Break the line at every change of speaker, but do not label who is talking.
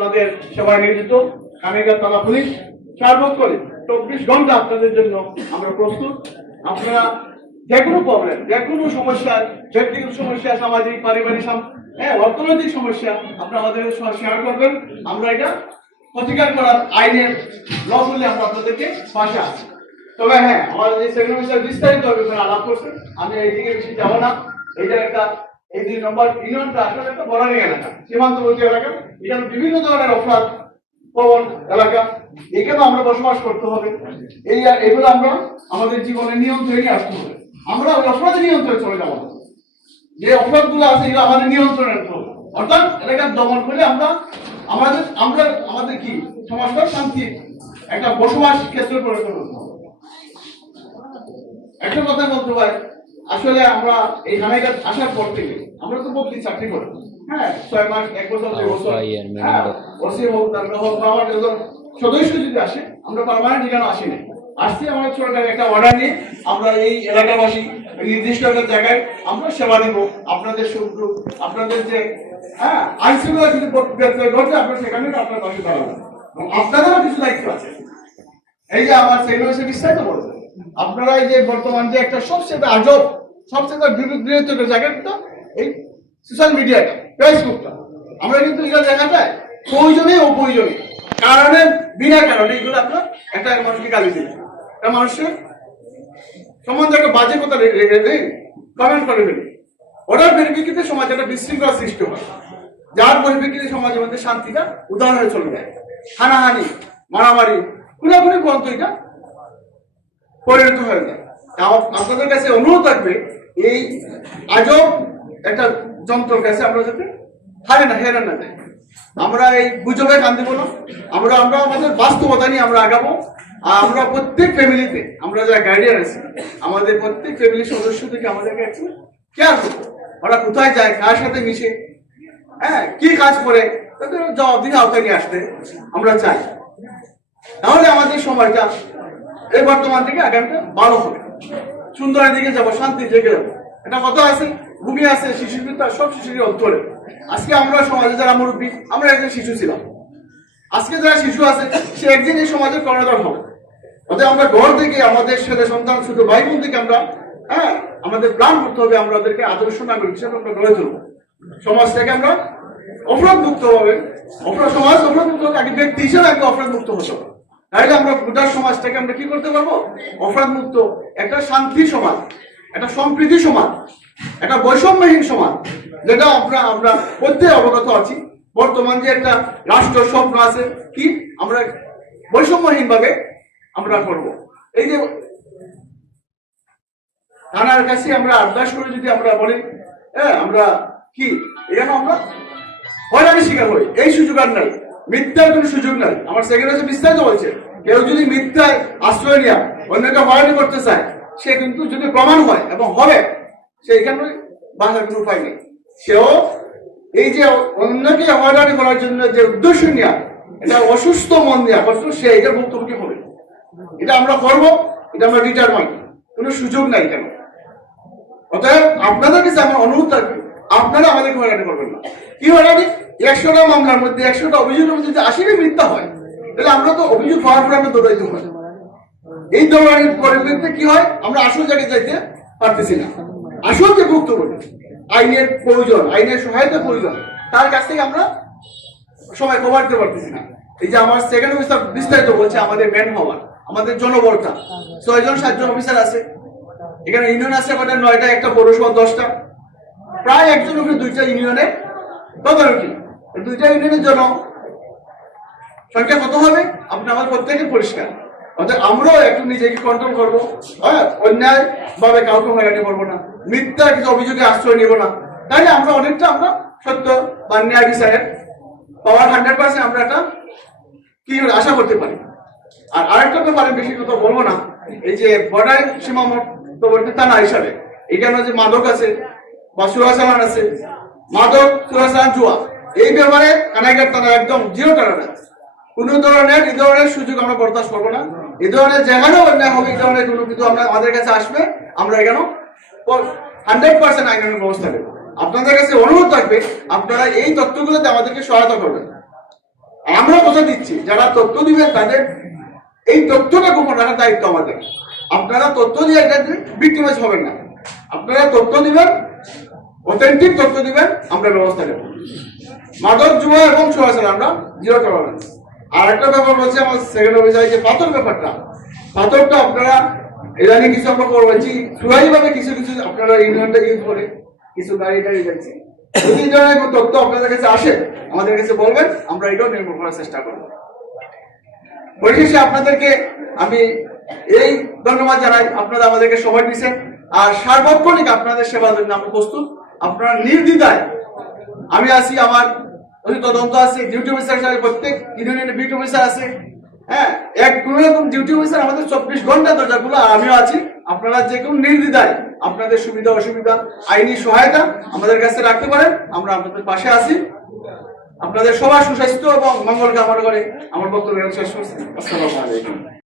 আপনাদের সেবায় নিয়োজিত কামিকা থানা পুলিশ সার্বক্ষণিক চব্বিশ ঘণ্টা আপনাদের জন্য আমরা প্রস্তুত। আপনারা যে কোনো প্রবলেম যে কোনো সমস্যা ব্যক্তিগত সমস্যা, সামাজিক, পারিবারিক হ্যাঁ অর্থনৈতিক সমস্যা, আপনারা আমাদের সঙ্গে শেয়ার করবেন। আমরা এটা প্রতিকার করার আইনের ল বলে আমরা আপনাদেরকে পাশে আছি। তবে হ্যাঁ আমাদের যে সেকেন্ড বিস্তারিত আলাপ করছেন, আমি এইদিকে বেশি যাব না। এটা একটা এই দুই নম্বর ইউনিয়নটা, আসলে একটা বড়ানি এলাকা। সীমান্তবর্তী এলাকা। এখানে বিভিন্ন ধরনের অপরাধ প্রবণ এলাকা। এখানেও আমরা বসবাস করতে হবে। এই এগুলো আমরা আমাদের জীবনের নিয়ন্ত্রণে নিয়ে আসতে হবে। আমরা ওই অপরাধের নিয়ন্ত্রণে চলে যাব। যে অপরাধগুলো আছে, এগুলো আমাদের নিয়ন্ত্রণে অর্থাৎ এলাকার দমন করে আমরা আমাদের আমরা আমাদের কি? সমাজটা শান্তি একটা বসবাস ক্ষেত্রে পরিণত করতে একটা কথা বলতে হয় আসলে আমরা এই হানাইঘাট আসার পর থেকে আমরা তো বদলি চাকরি করি। হ্যাঁ ছয় মাস এক বছর দুই বছর। হ্যাঁ ওসি হোক তারপরে হোক আমার সদস্য যদি আসে আমরা পারমানেন্ট এখানে আসি না আসছি ছোটখাটো একটা অর্ডার নিয়ে আমরা এই এলাকাবাসী নির্দিষ্ট একটা জায়গায় আমরা সেবা দিব আপনাদের আপনাদের যে হ্যাঁ আইন শৃঙ্খলা যদি ব্যত্যয় ঘটে আপনারা সেখানে আপনার পাশে দাঁড়াবেন এবং আপনাদেরও কিছু দায়িত্ব আছে। এই যে আমার সেগুলো বিস্তারিত বলছে আপনারা এই যে বর্তমান যে একটা সবচেয়ে আজব সবচেয়ে বৃহত্তর জায়গা কিন্তু এই সোশ্যাল মিডিয়াটা ফেসবুকটা আমরা কিন্তু এগুলো দেখা যায় প্রয়োজনে অপ্রয়োজনে কারণে, বিনা কারণে এগুলো আপনার একটা মানুষকে গালি দিই একটা মানুষের সম্বন্ধে একটা বাজে কথা দেয় কমেন্ট করে ফেলি। ওটার পরিপ্রেক্ষিতে সমাজ একটা বিশৃঙ্খলা সৃষ্টি হয়। যার পরিপ্রেক্ষিতে সমাজের মধ্যে শান্তিটা উদাহরণ হয়ে চলে যায়। হানাহানি, মারামারি, খুনাখুনি পর্যন্ত এটা পরিণত হয়ে যায়। আপনাদের কাছে অনুরোধ থাকবে, এই আজব একটা যন্ত্রের কাছে আমরা যাতে হারে না, হেরে না। যাই আমরা এই গুজবে কান দেবো না। আমরা আমরা আমাদের বাস্তবতা নিয়ে আমরা আগাবো। আর আমরা প্রত্যেক ফ্যামিলিতে আমরা যারা গার্ডিয়ান আছি, আমাদের প্রত্যেক ফ্যামিলির সদস্য থেকে আমাদেরকে একটু কেয়ার করব। ওরা কোথায় যায়, কার সাথে মিশে হ্যাঁ কি কাজ করে, তাদের জবাবদিহি আওতায় নিয়ে আসতে আমরা চাই। তাহলে আমাদের সময়টা এই বর্তমান থেকে আগামীটা ভালো হবে। সুন্দরের দিকে যাব, শান্তির দিকে যাব। এটা কত আছে ভূমি আছে শিশুর কিন্তু সব শিশুরই অন্তরে। আজকে আমরা সমাজে যারা মুরব্বী, আমরা একজন শিশু ছিলাম। আজকে যারা শিশু আছে, সে একদিন এই সমাজের কর্ণধার হবে। অতএব আমরা ঘর থেকে, আমাদের ছেলে সন্তান ছোট ভাই বোন থেকে আমরা হ্যাঁ আমাদের প্ল্যান করতে হবে আমাদেরকে আদর্শ নাগরিক হিসেবে আমরা গড়ে তুলবো। সমাজ থেকে আমরা অপরাধ মুক্ত হবে অপরাধ সমাজ অপরাধ মুক্ত আগে ব্যক্তি হিসেবে আগে অপরাধ মুক্ত হতে হবে। তাহলে আমরা গোটা সমাজটাকে আমরা কি করতে পারব? অপরাধ মুক্ত একটা শান্তি সমাজ। একটা সম্প্রীতি সমাজ, একটা বৈষম্যহীন সমাজ, যেটা আমরা আমরা প্রত্যেক অবগত আছি। বর্তমান যে একটা রাষ্ট্র স্বপ্ন আছে, কি আমরা বৈষম্যহীন ভাবে আমরা করব। এই যে থানার কাছে আমরা আর্দাস করে যদি আমরা বলি হ্যাঁ আমরা কি এখানে আমরা হয়রানি শিকার হই? এই সুযোগ আর নাই। মিথ্যার কোনো সুযোগ নাই। আমার সেক্রেটারি বিস্তারিত বলছে, কেউ যদি মিথ্যায় আশ্রয় নেওয়া অন্যকে হয়রানি করতে চায় সে কিন্তু যদি প্রমাণ হয় এবং হবে, সে এখানে বাঁচার কোনো উপায় নেই। সেও এই যে অন্যকে হয়রানি করার জন্য যে উদ্দেশ্য নেওয়া এটা অসুস্থ মন নেওয়া অথচ সে এটা ভুক্তভোগী হবে। এটা আমরা করব, এটা আমরা ডিটারমাইন কোনো সুযোগ নাই কেন অতএব আপনাদের কাছে আমার অনুরোধ থাকবে, আপনারা আমাদেরকে হয়রানি করবেন না। কি হয়রানি? একশোটা মামলার মধ্যে, একশোটা অভিযোগের মধ্যে যদি আশিটা মিথ্যা হয়, তাহলে আমরা তো অভিযোগ হওয়ার পরে আমরা দৌড়াইতে হয় এই দৌড়ানির পরিপ্রেক্ষিতে কি হয়? আমরা আসল জায়গায় যাইতে পারতেছি না। আসল যে ভুক্তভোগী আইনের প্রয়োজন, আইনের সহায়তা প্রয়োজন। তার কাছ থেকে আমরা সময় দিতে পারতেছি না। এই যে আমার সেকেন্ড অফিসার বিস্তারিত বলছে, আমাদের ম্যান হওয়ার, আমাদের জনবলটা ছয়জন সাতজন অফিসার আছে। এখানে ইউনিয়ন আছে আমাদের নয়টা, একটা পৌরসভা দশটা। প্রায় একজন উপরে দুইটা ইউনিয়নে তদারকি। দুইটা ইউনিয়নের জন্য সংখ্যা কত হবে? আপনি আমার প্রত্যেকের পরিষ্কার। অর্থাৎ আমরাও একটু নিজেকে কন্ট্রোল করব। হ্যাঁ অন্যায় ভাবে কাউকে হয়রানি করব না। মিথ্যা কিছু অভিযোগে আশ্রয় নেব না। তাহলে আমরা অনেকটা আমরা সত্য বা ন্যায় বিচারের পাওয়ার হান্ড্রেড পার্সেন্ট আমরা একটা কি আশা করতে পারি। আর আরেকটা ব্যাপারে বেশি কথা বলব না, এই যে বর্ডার সীমান্তবর্তী থানা হিসাবে। এখানে যে মাদক আছে বা সুরাচালান আছে, মাদক, সুরাচালান, জুয়া, এই ব্যাপারে কানাইঘাট থানা একদম জিরো টলারেন্স কোন ধরনের, এই ধরনের সুযোগ আমরা বরদাস্ত করব না। এই ধরনের যেখানেও অন্যায় হবে, এই ধরনের কোনো কিন্তু আমরা আমাদের কাছে আসবে। আমরা এখানেও হান্ড্রেড পার্সেন্ট আইনের ব্যবস্থা নেব। আপনাদের কাছে অনুরোধ থাকবে, আপনারা এই তথ্যগুলোতে আমাদেরকে সহায়তা করবেন। আমরা কথা দিচ্ছি, যারা তথ্য দিবেন তাদের এই তথ্যটা গোপন রাখার দায়িত্ব আমাদের। আপনারা তথ্য দিয়ে এটা বিক্রিমাইজ হবেন না। আপনারা তথ্য দিবেন অথেন্টিক তথ্য দিবেন, আমরা ব্যবস্থা নেব। মাদক, জুয়া এবং চোরাচার আমরা জিরো টলারেন্স আর একটা ব্যাপার বলছে আমার সেকেন্ড অফিসার যে পাথর ব্যাপারটা, পাথরটা আপনারা ইদানিং কিছু আমরা করবেছি চুরাই ভাবে কিছু কিছু আপনারা ইউনিয়নটা ইউজ করে, কিছু গাড়ি টাড়ি দেখছি। যদি ধরনের কোনো তথ্য আপনাদের কাছে আসে, আমাদের কাছে বলবেন, আমরা এটাও নির্মূল করার চেষ্টা করব। পরিশেষে আপনাদেরকে আমি এই ধন্যবাদ জানাই, আপনারা আমাদেরকে সময় দিয়েছেন, আর সার্বক্ষণিক আপনাদের সেবার জন্য আমরা প্রস্তুত। আপনারা নির্দ্বিধায় আমি আছি, আমার ওই তদন্ত আছে ডিউটি অফিসার প্রত্যেক ডিউটি অফিসার আছে। হ্যাঁ এক রকম ডিউটি অফিসার আমাদের চব্বিশ ঘণ্টা দরজা খোলা আর আমিও আছি। আপনারা যে কোনো আপনাদের সুবিধা, অসুবিধা, আইনি সহায়তা আমাদের কাছে রাখতে পারেন। আমরা আপনাদের পাশে আছি। আপনাদের সবার সুস্বাস্থ্য এবং মঙ্গল কামনা করে আমার বক্তব্য শেষ করছি। আসসালামু আলাইকুম।